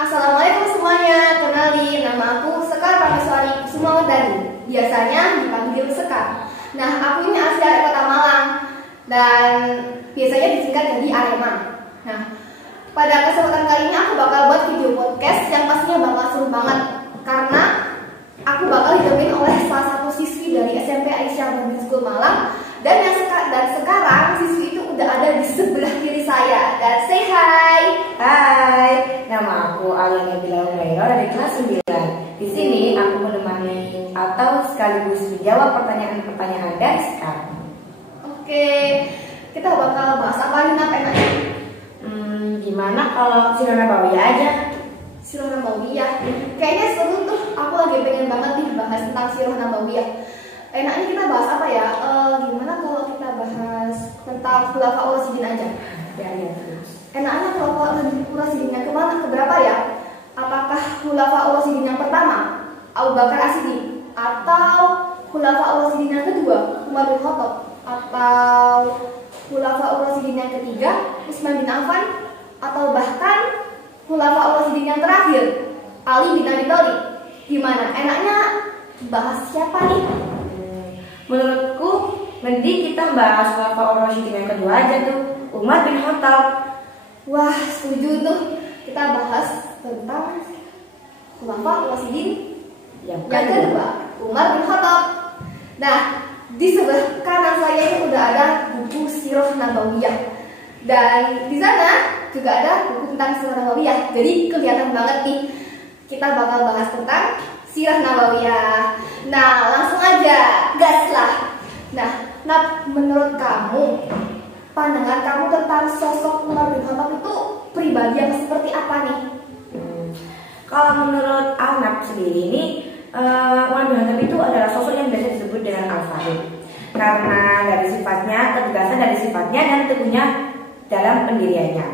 Assalamualaikum semuanya, kenalin nama aku Sekar Prameswari Kusumawardhani, biasanya dipanggil Sekar. Nah, aku ini asli dari Kota Malang dan biasanya disingkat jadi Arema. Nah, pada kesempatan kali ini aku bakal buat video podcast yang pastinya bakal seru banget karena aku bakal didampingi oleh salah satu siswi dari SMP Aisyah Boarding School Malang dan sekarang siswi itu udah ada di sebelah kiri saya. Dan say hi. Hai, nama aku Alia Nabila Umairah dari kelas 9. Di sini aku menemani atau sekaligus menjawab pertanyaan-pertanyaan dari sekarang. Oke, kita bakal bahas apa nih enaknya? Gimana kalau Sirah Nabawiyah aja? Sirah Nabawiyah. Kayaknya seru tuh. Aku lagi pengen banget nih bahas tentang Sirah Nabawiyah. Enaknya kita bahas apa ya? Gimana kalau kita bahas tentang Khulafaur Rasyidin aja? Ya, terus. Enaknya Khulafaur Rasyidin yang kemana? Keberapa ya? Apakah Khulafaur Rasyidin yang pertama, Abu Bakar As-Siddiq, atau Khulafaur Rasyidin yang kedua, Umar bin Khattab, atau Khulafaur Rasyidin yang ketiga, Utsman bin Affan, atau bahkan Khulafaur Rasyidin yang terakhir, Ali bin Abi Thalib? Gimana? Enaknya bahas siapa nih? Menurutku mending kita bahas Khulafaur Rasyidin yang kedua aja tuh, Umar bin Khattab. Wah, setuju tuh. Kita bahas tentang Khulafaur Rasyidin yang kedua, Umar bin Khattab. Nah, di sebelah kanan saya ini udah ada buku Sirah Nabawiyah. Dan di sana juga ada buku tentang Sirah Nabawiyah. Jadi kelihatan banget nih kita bakal bahas tentang Sirah Nabawiyah. Nah, langsung aja, gas lah. Nah, menurut kamu, pandangan kamu tentang sosok Umar bin Khattab itu pribadi yang seperti apa nih? Kalau menurut Al-Nab sendiri ini, Umar bin Khattab itu adalah sosok yang biasa disebut dengan Al-Faruq karena dari sifatnya, ketegasan dari sifatnya dan teguhnya dalam pendiriannya.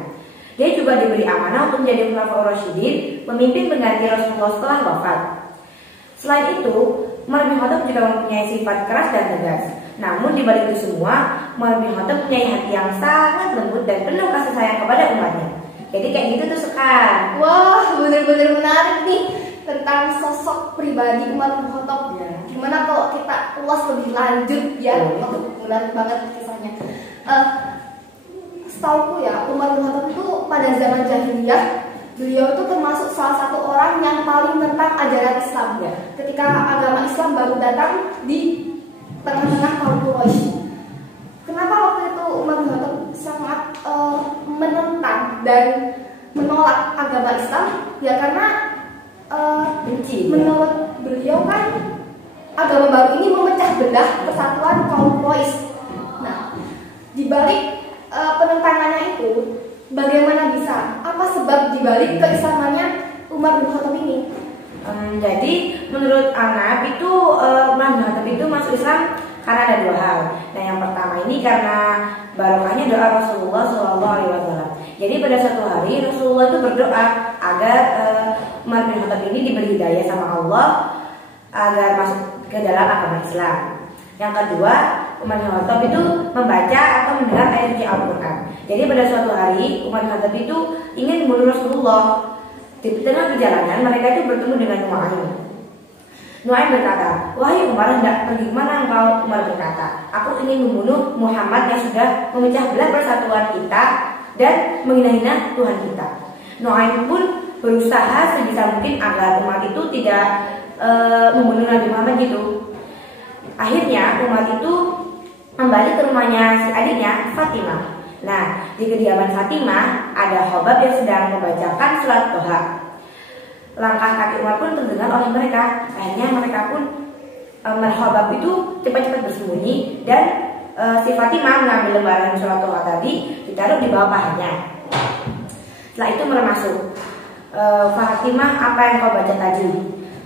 Dia juga diberi amanah untuk menjadi Khulafaur Rasyidin, pemimpin pengganti Rasulullah setelah wafat. Selain itu, Umar bin Khattab juga mempunyai sifat keras dan tegas. Namun di balik itu semua, Umar bin Khattab mempunyai hati yang sangat lembut dan penuh kasih sayang kepada umatnya. Jadi kayak gitu tuh Sekar. Wah, bener-bener menarik nih tentang sosok pribadi Umar bin Khattab. Ya. Gimana kalau kita ulas lebih lanjut ya? Menarik banget kisahnya. Setauku ya, Umar bin Khattab itu pada zaman jahiliyah, beliau itu termasuk salah satu orang yang paling tentang ajaran Islam ya. Ketika agama Islam baru datang di tengah-tengah kaum Quraisy. Kenapa waktu itu Umar bin Khattab sangat menentang dan menolak agama Islam? Ya karena Benci. menurut beliau kan agama baru ini memecah belah persatuan kaum Quraisy. Nah, dibalik penentangannya itu, bagaimana bisa? Apa sebab dibalik keislamannya Umar bin Khattab ini? Jadi menurut Al-Nab itu Umar bin Khattab itu masuk Islam karena ada dua hal. Nah, yang pertama ini karena barokahnya doa Rasulullah SAW. Jadi pada suatu hari Rasulullah itu berdoa agar Umar bin Khattab ini diberi hidayah sama Allah agar masuk ke dalam agama Islam. Yang kedua, Umar bin Khattab itu membaca atau mendengar ayat suci Al-Quran. Jadi pada suatu hari Umar bin Khattab itu ingin membunuh Rasulullah. Di tengah perjalanan mereka itu bertemu dengan Nu'aim. Nu'aim berkata, "Wahai Umar, hendak pergi mana engkau?" Umar berkata, "Aku ingin membunuh Muhammad yang sudah memecah belah persatuan kita dan menghina-hina Tuhan kita." Nu'aim pun berusaha sebisa mungkin agar Umar itu tidak membunuh Nabi Muhammad gitu. Akhirnya Umar itu kembali ke rumahnya si adiknya Fatimah. Nah, di kediaman Fatimah ada Khobab yang sedang membacakan surat Toha. Langkah kaki Umar pun terdengar oleh mereka. Akhirnya mereka pun Khobab itu cepat-cepat bersembunyi dan si Fatimah mengambil lembaran surat Toha tadi ditaruh di bawah pahanya. Setelah itu mereka masuk. "Fatimah, apa yang kau baca tadi?"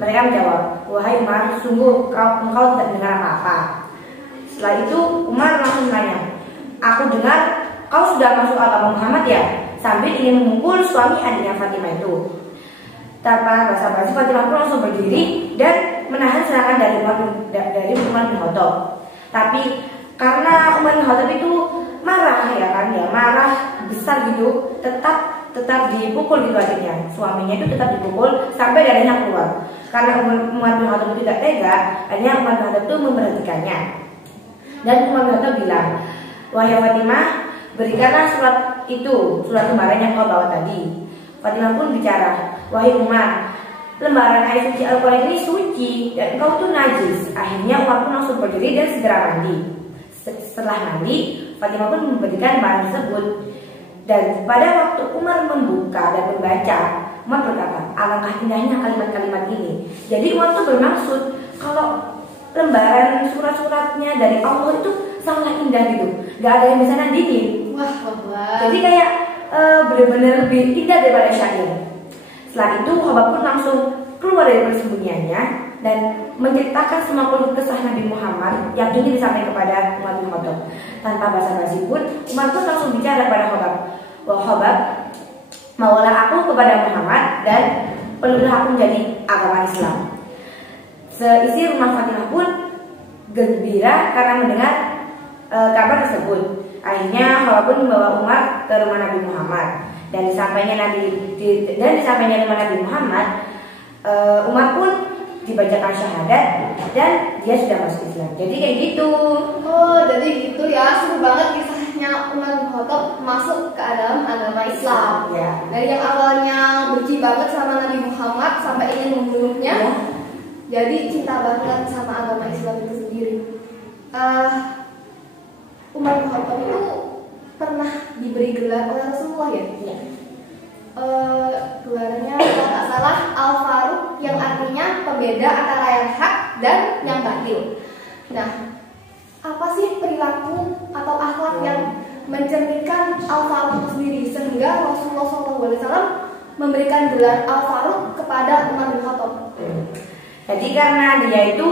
Mereka menjawab, wahai Umar, sungguh engkau tidak mendengar apa-apa. Setelah itu Umar langsung tanya, aku dengar kau sudah masuk agama Muhammad ya? Sambil ingin memukul suami adiknya Fatimah itu. Tanpa basa-basi Fatimah pun langsung berdiri dan menahan serangan dari Umar bin Khattab. Tapi karena Umar bin Khattab itu marah ya kan ya, marah besar gitu, tetap dipukul gitu adiknya. Suaminya itu tetap dipukul sampai darahnya keluar. Karena Umar bin Khattab itu tidak tega, akhirnya Umar bin Khattab itu memberhentikannya. Dan Umar bin Khattab bilang, wahai Fatimah, berikanlah surat itu, surat lembaran yang kau bawa tadi. Fatimah pun bicara, wahai Umar, lembaran ayat suci Al-Quran ini suci dan kau tuh najis. Akhirnya Umar pun langsung berdiri dan segera mandi. Setelah mandi, Fatimah pun memberikan barang tersebut. Dan pada waktu Umar membuka dan membaca, Umar berkata, alangkah indahnya kalimat-kalimat ini. Jadi Umar tuh bermaksud kalau lembaran surat-suratnya dari Allah itu sangat indah gitu, gak ada yang bisa nandingin. Wah. Jadi kayak benar-benar lebih indah daripada syair. Setelah itu Khabbab pun langsung keluar dari persembunyiannya dan menceritakan semua keluh kesah Nabi Muhammad yang ingin disampaikan kepada Umar bin Khattab. Tanpa basa-basi pun Umar pun langsung bicara kepada Khabbab, wahai Khabbab, maulah aku kepada Muhammad dan peluklah aku menjadi agama Islam. Seisi rumah Fatimah pun gembira karena mendengar kabar tersebut. Akhirnya Khabbab pun membawa Umar ke rumah Nabi Muhammad dan disampainya rumah Nabi Muhammad, Umar pun dibacakan syahadat dan dia sudah masuk Islam. Jadi kayak gitu. Oh, jadi gitu ya. Seru banget kisahnya Umar bin Khattab masuk ke dalam agama Islam. Ya. Dari yang awalnya benci banget sama Nabi Muhammad sampai ingin membunuhnya, Ya. jadi cinta banget sama agama Islam itu sendiri. Umar bin Khattab itu pernah diberi gelar oleh Rasulullah ya? Ya. Gelarnya kalau nggak salah Al-Faruq, yang artinya pembeda antara yang hak dan yang batil. Nah, apa sih perilaku atau akhlak yang mencerminkan Al-Faruq itu sendiri sehingga Rasulullah SAW memberikan gelar Al-Faruq kepada Umar bin Khattab? Jadi karena dia itu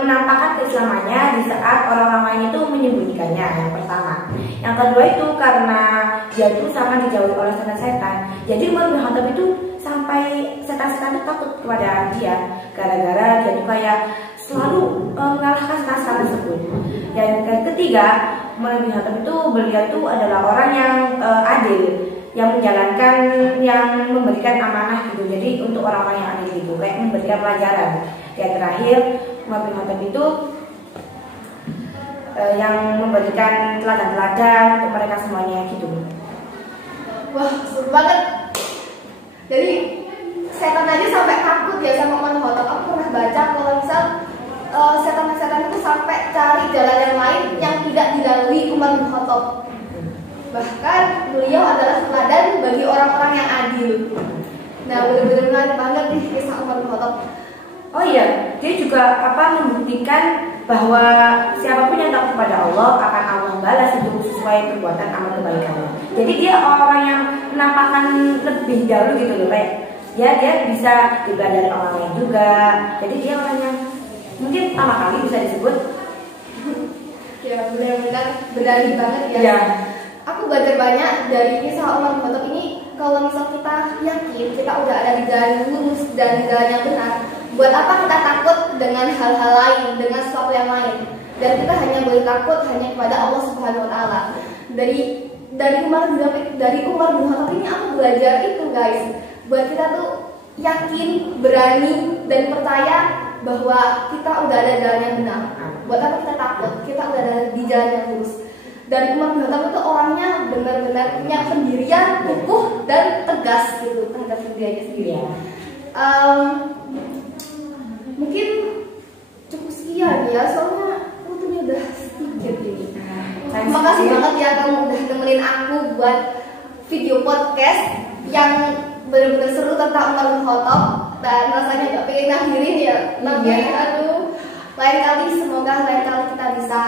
menampakkan keislamannya di saat orang-orang lain itu menyembunyikannya, yang pertama. Yang kedua itu karena dia itu sangat dijauhi oleh setan-setan. Jadi Umar bin Khattab itu sampai setan-setan itu takut kepada dia, gara-gara dia itu kayak selalu mengalahkan setan-setan tersebut. Dan ketiga, Umar bin Khattab itu beliau itu adalah orang yang adil, yang menjalankan, yang memberikan amanah gitu. Jadi untuk orang-orang yang adil gitu, kayak memberikan pelajaran. Dan terakhir Umar bin Khattab itu yang memberikan teladan-teladan untuk mereka semuanya gitu. Wah, seru banget. Jadi setan aja sampai takut ya sama Umar bin Khattab. Aku pernah baca kalau misal setan-setan itu sampai cari jalan yang lain yang tidak dilalui Umar bin Khattab. Bahkan beliau adalah teladan bagi orang-orang yang adil. Nah, benar-benar menarik banget nih kisah Umar bin Khattab. Oh iya, dia juga membuktikan bahwa siapapun yang takut kepada Allah akan Allah balas itu sesuai perbuatan amal kebaikannya. Jadi dia orang yang menampakkan lebih dahulu gitu loh, kayak dia bisa dipelajari orang lain juga. Jadi dia orang yang mungkin pertama kali bisa disebut Ya, benar-benar berani banget ya. Ya. Aku belajar banyak dari kisah Umar bin Khattab ini. Kalau misal kita yakin kita udah ada di jalan yang lurus dan di jalan yang benar, buat apa kita takut dengan hal-hal lain, dengan sesuatu yang lain? Dan kita hanya boleh takut hanya kepada Allah Subhanahu Wa Taala. Dari Umar bin Khattab ini aku belajar itu, guys. Buat kita tuh yakin, berani, dan percaya bahwa kita udah ada jalan yang benar. Buat apa kita takut? Kita udah ada di jalan yang lurus. Dan Umar bin Khattab itu orangnya benar-benar punya pendirian, kukuh dan tegas gitu terhadap dirinya sendiri. Mungkin cukup sekian ya, soalnya waktunya udah sedikit ini. Terima kasih banget ya kamu udah temenin aku buat video podcast yang benar-benar seru tentang Umar bin Khattab, dan rasanya gak pengen ngakhirin ya. Tapi aduh, semoga lain kali kita bisa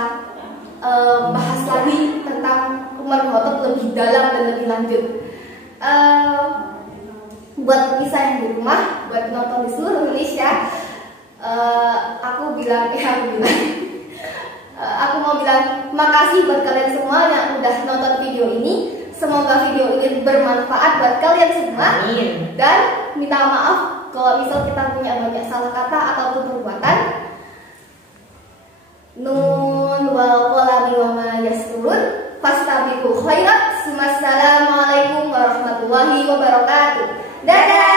bahas lagi tentang Umar bin Khattab lebih dalam dan lebih lanjut. Buat bisa yang di rumah, buat penonton di seluruh Indonesia, aku bilang aku mau bilang makasih buat kalian semua yang udah nonton video ini. Semoga video ini bermanfaat buat kalian semua. Amin. Dan minta maaf kalau misal kita punya banyak salah kata ataupun perbuatan. Nun wal qalami wa ma yasturun fastabiqul khairat. Wassalamualaikum warahmatullahi wabarakatuh. Dadah.